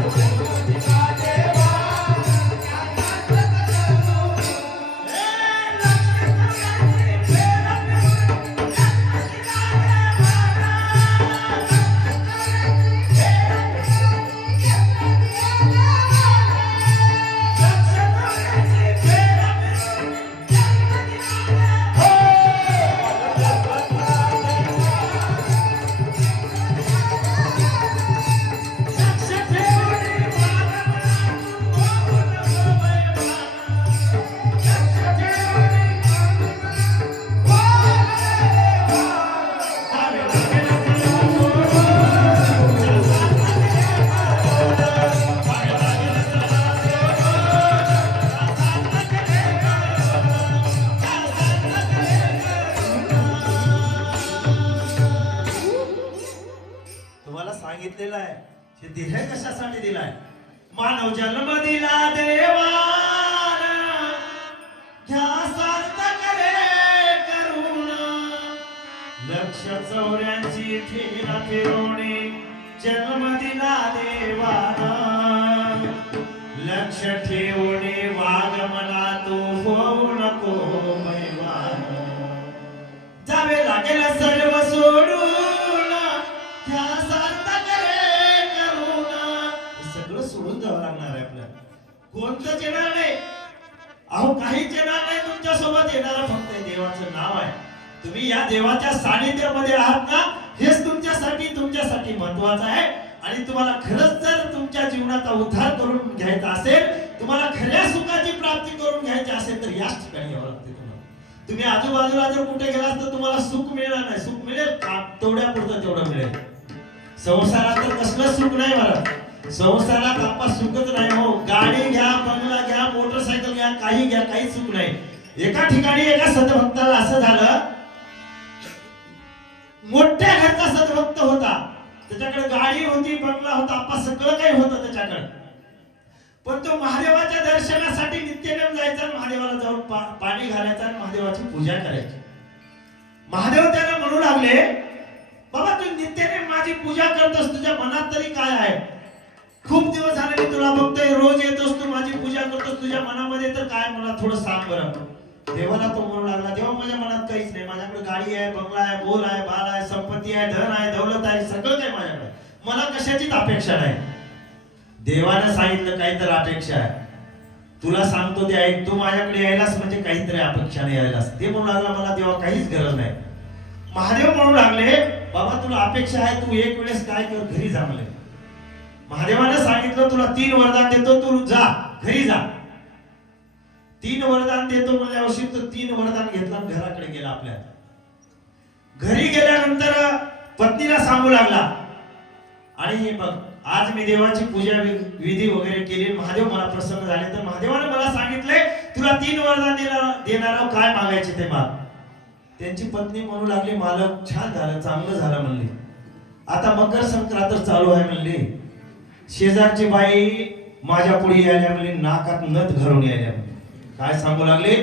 मानव जन्म दिला देवानं या सार्थक रे सांगितलेलं आहे. हे देह कशासाठी दिलाय? मानव जन्म दिला देवानं घ्या सार्थक रे करून. 184 फेरा फिरवणे जन्म दिला देवानं. लक्ष ठेवणे वाघ मला तो होऊ नको पैवान. जावे लागेल सर्व सोडून घ्या सार्थक रे करून. सगळं सोडून जावं लागणार आहे आपल्याला. कोणतंच येणार नाही. अहो काहीच येणार नाही तुमच्या सोबत. येणारं फक्त देवाचं नाव आहे. तुम्ही या देवाच्या सानिध्यामध्ये आहात ना, हेच तुमच्यासाठी महत्वाचं आहे. आणि तुम्हाला खरंच जर तुमच्या जीवनाचा उद्धार करून घ्यायचा असेल, तुम्हाला खऱ्या सुखाची प्राप्ती करून घ्यायची असेल तर याच ठिकाणी यावं लागते तुम्हाला. तुम्ही आजूबाजूला जर कुठे गेलात तर तुम्हाला सुख मिळणार नाही. सुख मिळेल तेवढ्यापुरतं तेवढं मिळेल. संसारात तर कसलं सुख नाही बरं. संसारात आपण सुखच नाही हो. गाडी घ्या, बंगला घ्या, मोटरसायकल घ्या, काही घ्या, काही सुख नाही. एका ठिकाणी एका सद्भक्ताला असं झालं, मोठ्या घरचा सद्भक्त होता. त्याच्याकडे गाडी होती, बंगला होता, आपण सगळं काही होतं त्याच्याकडे. पण तो महादेवाच्या दर्शनासाठी नित्यनेम जायचा, महादेवाला जाऊन पाणी घालायचा आणि महादेवाची पूजा करायची. महादेव त्याला म्हणू लागले, बाबा तू नित्यनेम माझी पूजा करतोस, तुझ्या मनात तरी काय आहे? खूप दिवस झाले मी तुला बघतोय, रोज येतोस तू, माझी पूजा करतोस, तुझ्या मनामध्ये तर काय मला थोडं सांग बरं. देवाला तो म्हणू लागला, देवा माझ्या मनात काहीच नाही. माझ्याकडे गाडी आहे, बंगला आहे, बोल आहे, बाल आहे, संपत्ती आहे, धन आहे, दौलत आहे, सगळं काही माझ्याकडे. मला कशाचीच अपेक्षा नाही. देवाने सांगितलं काहीतरी अपेक्षा आहे. तुला सांगतो ते ऐक. तू माझ्याकडे यायलास म्हणजे काहीतरी अपेक्षाने यायलास. ते म्हणू लागला, मला देवा काहीच गरज नाही. महादेव म्हणू लागले, बाबा तुला अपेक्षा आहे, तू एक वेळेस काय कर, घरी जा म्हणले. महादेवाने सांगितलं तुला 3 वरदान देतो, तू जा घरी जा. 3 वरदान देतो म्हणजे अवश्य तो 3 वरदान घेतला, घराकडे गेला. आपल्या घरी गेल्यानंतर पत्नीला सांगू लागला, आणि हे बघ आज मी देवाची पूजा विधी वगैरे केली, महादेव मला प्रसन्न झाले, तर महादेवाने मला सांगितले तुला 3 वरदान देणार, काय मागायचे ते माग. त्यांची पत्नी म्हणू लागली, मालक छान झालं, चांगलं झालं म्हणली. आता मकर संक्रांत चालू आहे म्हणली. शेजारची बाई माझ्या पुढे यायला म्हणली, नाकात नथ घालून यायला. काय सांगू लागले,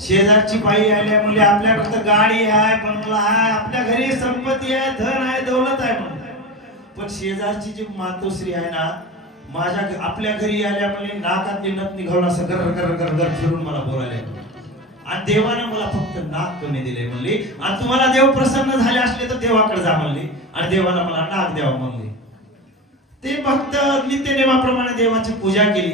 शेजारची बाई यायला म्हणली, आपल्याकडे गाडी आहे, बंगला आहे, आपल्या घरी संपत्ती आहे, धन आहे, दौलत आहे म्हणून. पण शेजारची जी मातोश्री आहे ना, आपल्या घरी यायला म्हणली, नाकात नथ निघालून असं गर गर गर गर फिरून मला बोलायला. आणि देवानं मला फक्त नाक कमी दिले म्हणली. आणि तुम्हाला देव प्रसन्न झाले असले तर देवाकडे जा म्हणली, आणि देवाला मला नाक द्यावा म्हणली. ते भक्त नित्यनेमाप्रमाणे देवाची पूजा केली.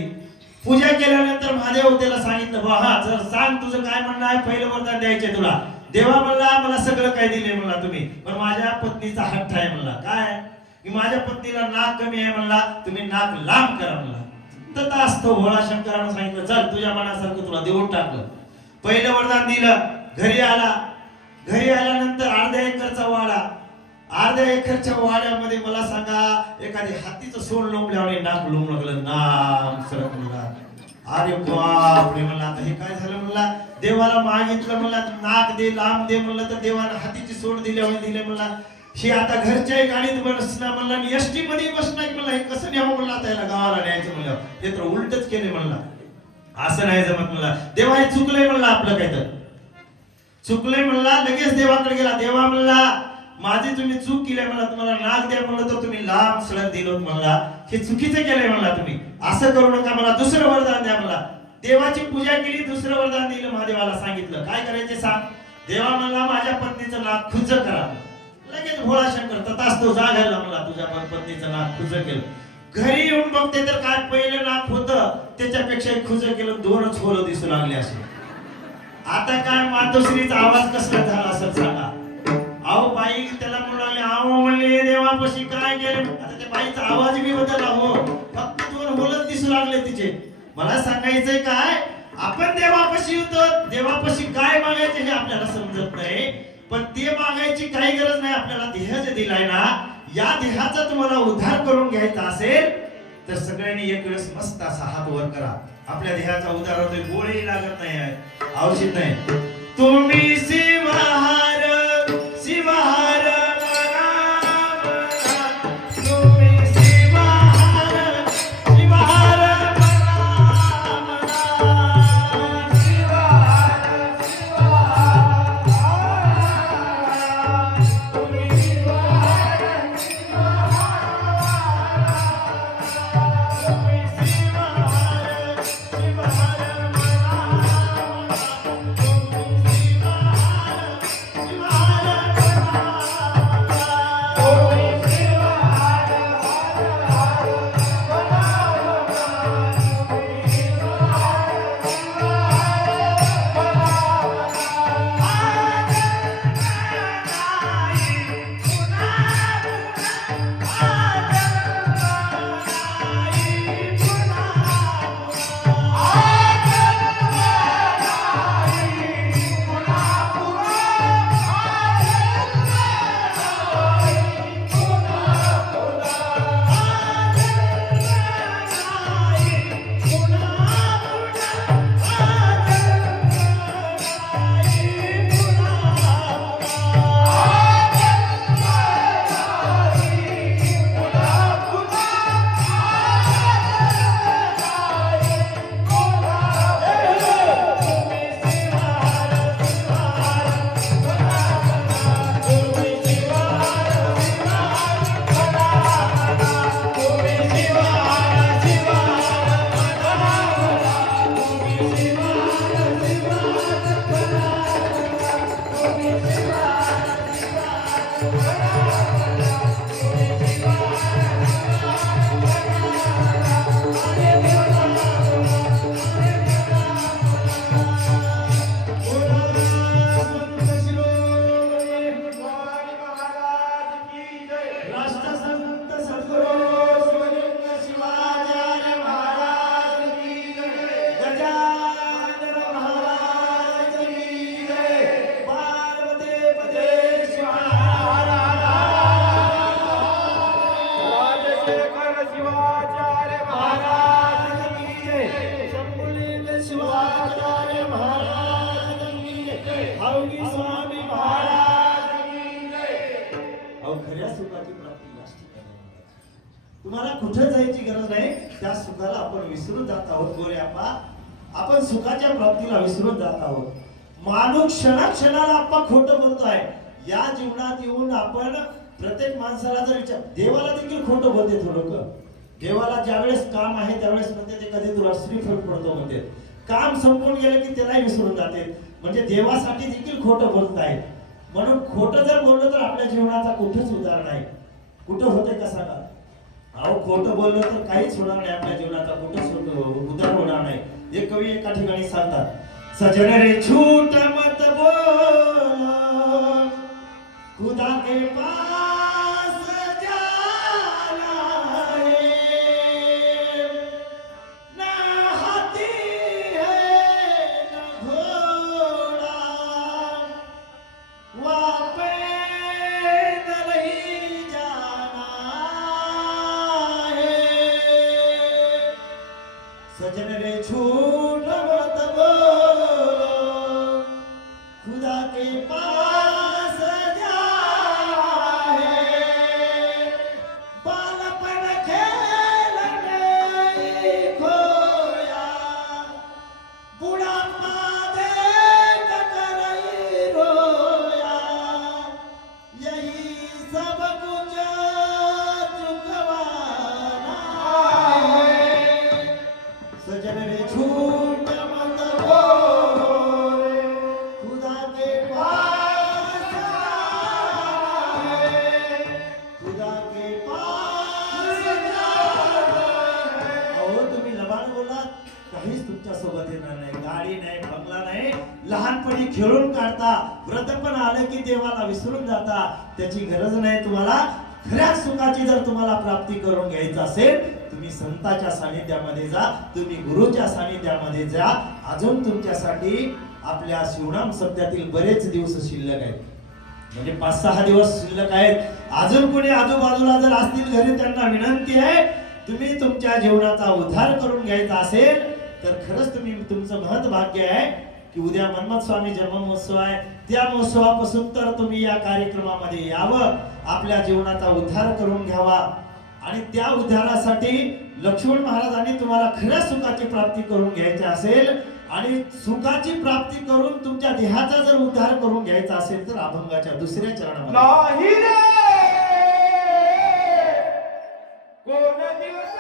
पूजा केल्यानंतर महादेव त्याला सांगितलं बा हा जर सांग तुझं काय म्हणणं आहे, पहिलं वरदान द्यायचे तुला. देवा म्हणला मला सगळं काय दिले म्हणला तुम्ही, पण माझ्या पत्नीचा हट्ट आहे म्हणला. काय की माझ्या पत्नीला नाक कमी आहे म्हणला, तुम्ही नाक लांब करा म्हणला. तथास्तु भोळा शंकरानं सांगितलं चल तुझ्या मनासारखं तुला देऊन टाकलं. पहिलं वरदान दिलं. घरी आला. घरी आल्यानंतर अर्ध्या एकरचा वाडा. अर्ध्या एकरच्या वाड्यामध्ये मला सांगा एखादी हातीचं सोंड लोंबल्यावर नाक लोंब लागलं. नाम सरक म्हणला. अरे बापरे म्हणला आता हे काय झालं म्हणला. देवाला मागितलं म्हणला नाक दे लांब दे म्हणलं तर देवाला हातीची सोंड दिले म्हणला. हे आता घरच्या गाडीत बसणार म्हणला आणि एसटी मध्ये बसणार म्हणला. हे कसं न्यावं म्हणला आता याला गावाला न्यायचं म्हणलं. हे तर उलटच केले म्हणला. असं नाही जमत म्हणला. देवा हे चुकलंय म्हणला आपलं काय तर चुकलंय म्हणला. लगेच देवाकडे गेला. देवा म्हणला माझी तुम्ही चूक केली म्हणला, तुम्हाला नाक द्या म्हणलं तर तुम्ही लांब सळक दिलोत म्हणला. हे चुकीचं केलंय म्हणला तुम्ही. असं करू नका मला दुसरं वरदान द्या म्हणला. देवाची पूजा केली. दुसरं वरदान दिलं. महादेवाला सांगितलं काय करायचे सांग. देवा म्हणला माझ्या पत्नीचं नाक खुज्ज करा. लगेच भोळा शंकर तथास्तु जागायला म्हणला तुझ्या पत्नीचं नाक खुज्ज केलं. घरी येऊन बघते तर काय पहिलं नाक होतं त्याच्यापेक्षा खुज्ज केलं. दोनच होलं दिसू लागले असे. आता काय मातोश्रीचा आवाज कसला झाला असं सांगा. अहो बाई त्याला म्हणले अहो म्हणले देवापाशी काय केलं. आता त्या बाईचा आवाज बी बदलला. हो फक्त दोन होलच दिसू लागले तिचे. मला सांगायचंय काय आपण देवापाशी होतो. देवापाशी काय मागायचे हे आपल्याला समजत नाही, पण ते मागायची काही गरज नाही. आपल्याला देह जे दिलाय ना या देहाचा तुम्हाला उद्धार करून घ्यायचा असेल तर सगळ्यांनी एक वेळेस मस्त असा हात वर करा. आपल्या देहाचा उद्धार होतोय. गोळी लागत नाही आहे, औषध नाही. तुम्ही शिवहार शिवहार तुम्हाला कुठे जायची गरज नाही. त्या सुखाला आपण विसरून जात आहोत. गोरे आपा आपण सुखाच्या प्राप्तीला विसरून जात आहोत. माणूस क्षणाक्षणाला आपण खोटं बोलतोय. या जीवनात येऊन आपण प्रत्येक माणसाला जर विचार देवाला देखील खोटं बोलते थोडं. देवाला ज्यावेळेस काम आहे त्यावेळेस म्हणते ते कधी तुला श्रीफळ पडतो म्हणते. काम संपून गेलं की त्यालाही विसरून जाते. म्हणजे देवासाठी देखील खोटं बोलत आहेत. म्हणून खोटं जर बोललं तर आपल्या जीवनाचा कुठेच उद्धार नाही. कुठं होते का सांगा. अहो खोटं बोललं तर काहीच होणार नाही आपल्या जीवनात, कुठंच उदार होणार नाही. एक कवी एका ठिकाणी सांगतात, सजन रे झूठ मत बोलो खुदा के पास जाना है, ना हाथी है ना घोड़ा वहाँ पैदल ही जाना है. सजन रे झूठ मत बोलो खुदा के पास जाना है, बालपन खेल में खोया बुढ़ापा देख कर ही रोया, यही सब कुछ चुकवाना है. सजन रे झूठ मत बोलो खुदा के पास जाना है, खुदा के पास जाना है. अहो तुम्ही लबाड बोलात, काहीच तुमच्या सोबत येणार नाही. गाडी नाही, बंगला नाही, लहानपणी खेळून काढता, वृद्धपण आलं की देवाला विसरून जाता. त्याची गरज नाही तुम्हाला. खऱ्या सुखाची जर तुम्हाला प्राप्ती करून घ्यायचं असेल, तुम्ही संताच्या सानिध्यामध्ये जा, तुम्ही गुरुच्या सानिध्यामध्ये जा. अजून तुमच्यासाठी आपल्या शिवणाम सत्यातील बरेच दिवस शिल्लक आहेत, म्हणजे 5-6 दिवस शिल्लक आहेत. अजून कोणी आजूबाजूला जर असतील घरी, त्यांना विनंती आहे, तुम्ही तुमच्या जीवनाचा उद्धार करून घ्यायचा असेल तर खरंच तुम्ही तुमचं महत् भाग्य आहे की उद्या मन्मथ स्वामी जन्म महोत्सव आहे. त्या महोत्सवापासून तर तुम्ही या कार्यक्रमामध्ये यावं, आपल्या जीवनाचा उद्धार करून घ्यावा. आणि त्या उद्धारासाठी लक्ष्मण महाराजांनी तुम्हाला खऱ्या सुखाची प्राप्ती करून घ्यायची असेल आणि सुखाची प्राप्ती करून तुमच्या देहाचा जर उद्धार करून घ्यायचा असेल तर अभंगाच्या दुसऱ्या चरणामध्ये नाही रे कोण दिवस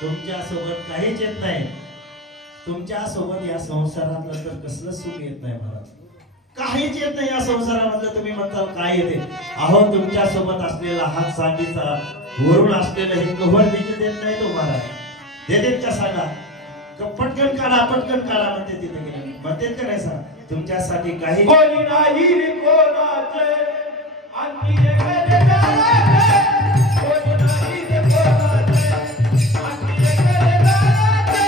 तुमच्या सोबत काहीच येत नाही. तुमच्या सोबत या संसारातलं तर कसलं सुख येत नाही महाराज, काहीच येत नाही या संसारामधलं. तुम्ही म्हणता काय येते? अहो तुमच्या सोबत असलेला हात सांगीचा वरून असलेलं हे कव्हर देखील देत नाही तो महाराज. देतेत का सांगा? पटकन काढा म्हणते तिथे गेले. म्हणतेत का नाही सांगा? तुमच्यासाठी काही कोणी नाही रे कोणाचे आणखी एखादे जाणारे. कोणी नाही रे कोणाचे आणखी एखादे जाणारे.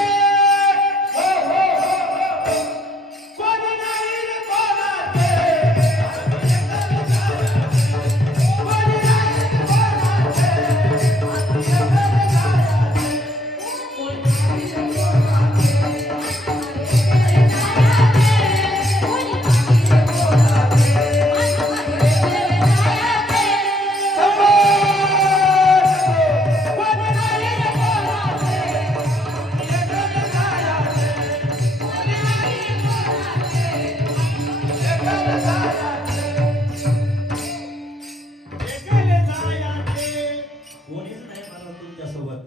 हो, हो, हो, हो. कोणी नाही रे कोणाचे आणखी एखादे जाणारे. कोणी नाही रे कोणाचे आणखी एखादे जाणारे. कोणी नाही रे कोणीच नाही मला तुमच्यासोबत.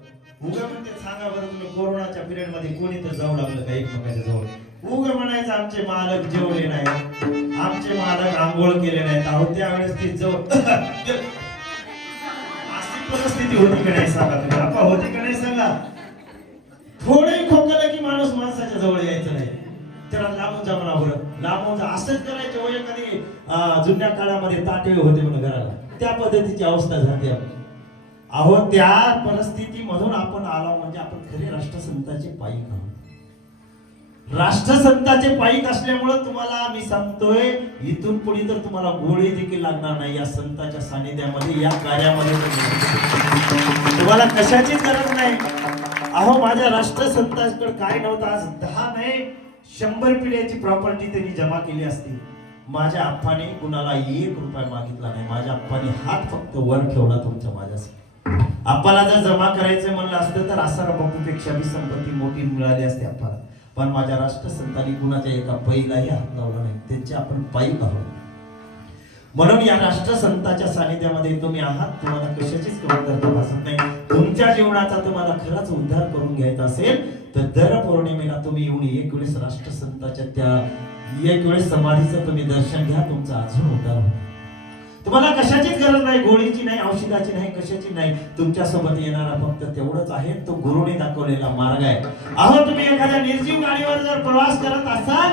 उगा म्हणते सांगा बरं तुम्ही कोरोनाच्या पिरियड मध्ये कोणी तर जाऊ लागलं का एकमेकाच्या जवळ? उगा म्हणायचं आमचे मालक जेवले नाही, आमचे मालक आंघोळ केले नाहीत. अहो त्यावेळेस ती जवळ अशी परिस्थिती होती का नाही सांगा तुम्ही? आपा होती का नाही सांगा? थोडंही खोकलं की माणूस माणसाच्या जवळ यायचं नाही. त्याला लांबून जा म्हणा बरं, लांबून जा. असंच करायचे हो. एखादी जुन्या काळामध्ये ताटे होते म्हणून घराला, त्या पद्धतीची अवस्था झाली आपली. अहो त्या परिस्थितीमधून आपण आलो म्हणजे आपण खरे राष्ट्रसंताचे पायीक आहोत. राष्ट्रसंताचे पायीक असल्यामुळं तुम्हाला मी सांगतोय, इथून पुढे तर तुम्हाला गोळी देखील लागणार नाही. या संताच्या सानिध्यामध्ये, या कार्यामध्ये तुम्हाला कशाचीच गरज नाही. अहो माझ्या राष्ट्रसंतांकडे काय नव्हतं, आज 10 नाही 100 पिढ्याची प्रॉपर्टी त्यांनी जमा केली असती. माझ्या आप्पाने कुणाला 1 रुपया मागितला नाही. माझ्या आप्पाने हात फक्त वर ठेवला तुमच्या माझ्यासाठी. आप्पाला जर जमा करायचं म्हणलं असतं तर आसारा बापूपेक्षा बी संपत्ती मोठी मिळाली असते आप्पाला. पण माझ्या राष्ट्रसंतांनी कुणाच्या एका पैलाही हात लावला नाही. त्यांचे आपण पायीक आहोत. म्हणून या राष्ट्रसंताच्या सानिध्यामध्ये तुम्ही आहात. तुम्हाला कशाचीच कमतरता भासत नाही. तुमच्या जीवनाचा तुम्हाला खरंच उद्धार करून घ्यायचा असेल तर दर पौर्णिमेला तुम्ही येऊन एक वेळेस राष्ट्रसंताच्या त्या एक वेळेस समाधीचं तुम्ही दर्शन घ्या. तुमचा अजून उद्धार होईल. तुम्हाला कशाचीच गरज नाही, गोळीची नाही, औषधाची नाही, कशाची नाही. तुमच्या सोबत येणारा फक्त तेवढंच आहे, तो गुरुने दाखवलेला मार्ग आहे. अहो तुम्ही एखाद्या निर्जीव गाडीवर जर प्रवास करत असाल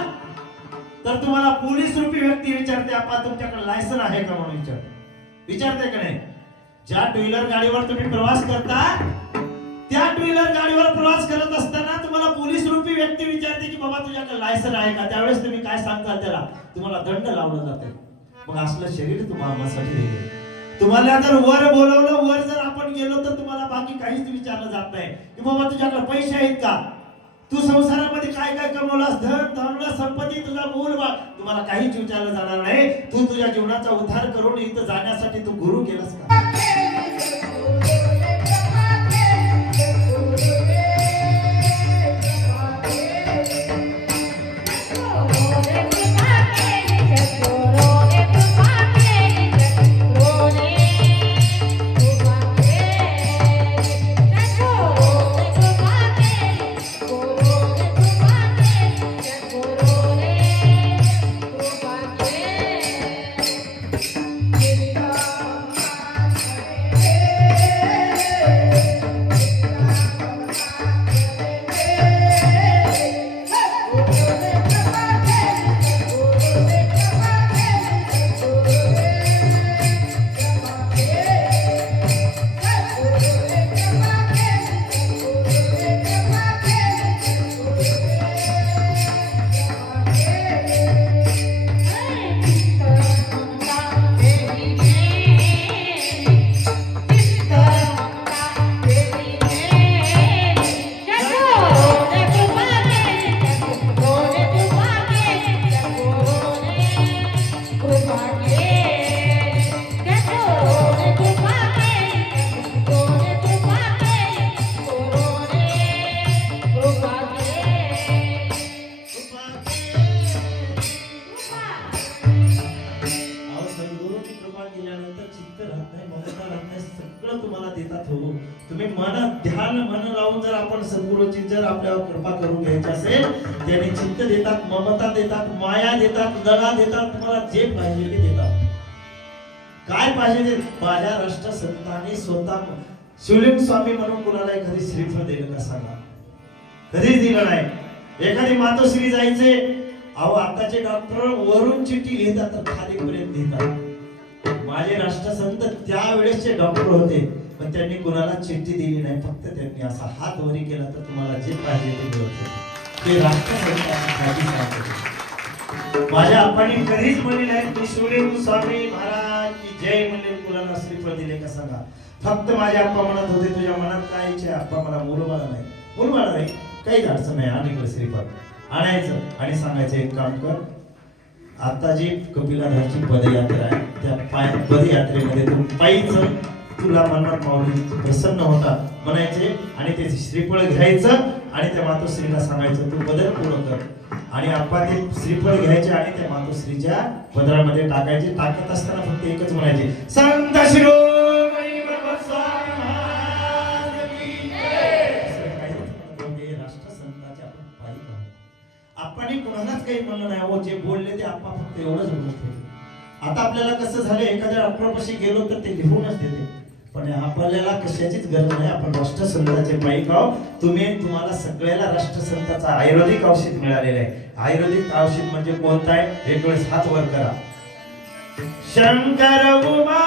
तर तुम्हाला पोलीस रूपी व्यक्ती विचारते, आपण तुमच्याकडे लायसन आहे का म्हणून विचारते का नाही? ज्या टू व्हीलर गाडीवर तुम्ही प्रवास करता, त्या टू व्हीलर गाडीवर प्रवास करत असताना तुम्हाला पोलीस रूपी व्यक्ती विचारते की बाबा तुझ्याकडे लायसन आहे का? त्यावेळेस तुम्ही काय सांगता त्याला? तुम्हाला दंड लावला जाते. मग असलं शरीर तुम्हाला दिले. तुम्हाला जर वर बोलवलं, वर जर आपण गेलो तर तुम्हाला बाकी काहीच विचारलं जात नाही की बाबा तुझ्याकडे पैसे आहेत का, तू संसारामध्ये काय काय कमवलास, धन धान्य संपत्ती, तुझा मूलबाळ, तुम्हाला काहीच विचारलं जाणार नाही. तू तुझ्या जीवनाचा उद्धार करून इथं जाण्यासाठी तू गुरु केलास का? तुम्ही मनात ध्यान मन लावून जर आपण सद्गुरूची जर आपल्यावर कृपा करून घ्यायची असेल, त्याने चित्त देतात, ममता देतात, माया देतात, दया देतात, तुम्हाला जे पाहिजे ते देतात. काय पाहिजे ते माझ्या राष्ट्रसंतांनी स्वतः शिवलिंग स्वामी म्हणून कुणाला एखादी श्रीफळ दिलं का सांगा? कधीच दिलं नाही. एखादी मातोश्री जायचे, अहो आताचे डॉक्टर वरून चिठ्ठी लिहितात तर खालीपर्यंत लिहितात. माझे राष्ट्रसंत त्यावेळेसचे डॉक्टर होते, पण त्यांनी कुणाला चिठ्ठी दिली नाही. फक्त त्यांनी असा हात वरी केला तर तुम्हाला जे पाहिजे ते मिळत होते. ते राष्ट्रसंतांची होते. माझ्या आप्पांनी कधीच म्हणले नाही की शिवलिंग स्वामी महाराज की जय म्हणले कुणाला श्रीफळ दिले का सांगा? फक्त माझे आप्पा म्हणत होते तुझ्या मनात काय इच्छा? आप्पा मला मुलबाळा नाही, मुलबाळा नाही, काहीच अडचण नाही, आणि श्रीफळ आणायचं आणि सांगायचं एक काम कर, आता जी कपिलाधरची पदयात्रा आहे त्या पदयात्रेमध्ये तू पायीच तुला मनात माऊली प्रसन्न होता म्हणायचे आणि ते श्रीफळ घ्यायचं आणि त्या मातोश्रीला सांगायचं तू बदल पूर्ण कर. आणि आप्पा ते श्रीफळ घ्यायचे आणि त्या मातोश्रीच्या पदरामध्ये टाकायचे. टाकत असताना फक्त एकच म्हणायचे, संत शिरोमणी ब्रह्मस्वामी महाराज की जय. राष्ट्रसंताचे आपण पायी आहोत. आप्पांनी कोणालाच काही म्हणलं नाही. हो जे बोलले ते आप्पा फक्त एवढंच बोलत होते. आता आपल्याला कसं झालं, एखाद्या डॉक्टरपाशी गेलो तर ते लिहूनच देते, पण आपल्याला कशाचीच गरज नाही. आपण राष्ट्रसंताचे पायी आहोत. तुम्हाला सगळ्याला राष्ट्रसंताचा आयुर्वेदिक औषध मिळालेलं आहे. आयुर्वेदिक औषध म्हणजे कोणतं आहे? एक वेळेस हात वर करा. शंकर उमा